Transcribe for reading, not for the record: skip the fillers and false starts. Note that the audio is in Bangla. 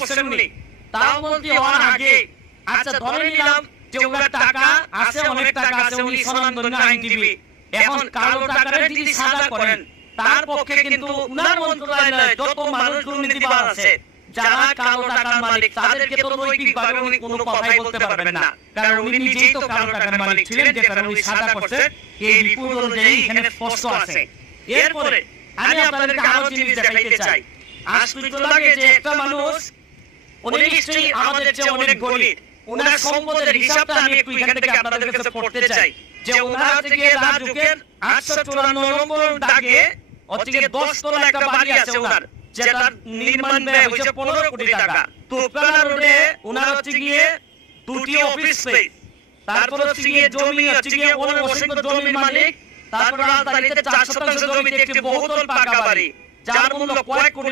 করছেন উনি, তাও মন্ত্রী হওয়ার আগে আচ্ছা ধরে নিলাম যে ওনার টাকা আছে, অনেক টাকা আছে, উনি স্বনামধন্য আইনজীবী। এখন কালো টাকার যদি সাজা করেন, তার পক্ষে কিন্তু উনার মন্ত্রণালয়ে যত মানুষ দুর্নীতিবাজ আছে, যারা কালো টাকার মালিক, তাদেরকে তো নৈতিকভাবে উনি কোনো কথাই বলতে পারবেন না, কারণ উনি নিজেই তো কালো টাকার মালিক ছিলেন, যেটা উনি সাজা করছে এই রিপোর্ট অনুযায়ী এখানে স্পষ্ট আছে। এরপরে আমি আপনাদেরকে আরো জিনিস দেখাইতে চাই। আশ্চর্য লাগে যে একটা মানুষ, উনি নিশ্চয়ই আমাদের চেয়ে অনেক গরিব, ওনার সম্পদের হিসাবটা আমি একটু এখান থেকে আপনাদের কাছে পড়তে চাই। যে ওনার হচ্ছে গিয়ে রাজুকের 854 নম্বর দাগে হচ্ছে গিয়ে 10 তলা একটা বাড়ি আছে ওনার, যেটার নির্মাণ ব্যয় হয়েছে 15 কোটি টাকা। তোপখানা রোডে ওনার হচ্ছে গিয়ে 2টি অফিস স্পেস, তারপর হচ্ছে গিয়ে জমি হচ্ছে গিয়ে 19% জমির মালিক, তারপর রাজধানীতে 4 শতাংশ জমিতে একটি বহুতল পাকা বাড়ি, যার মূল্য কয়েক কোটি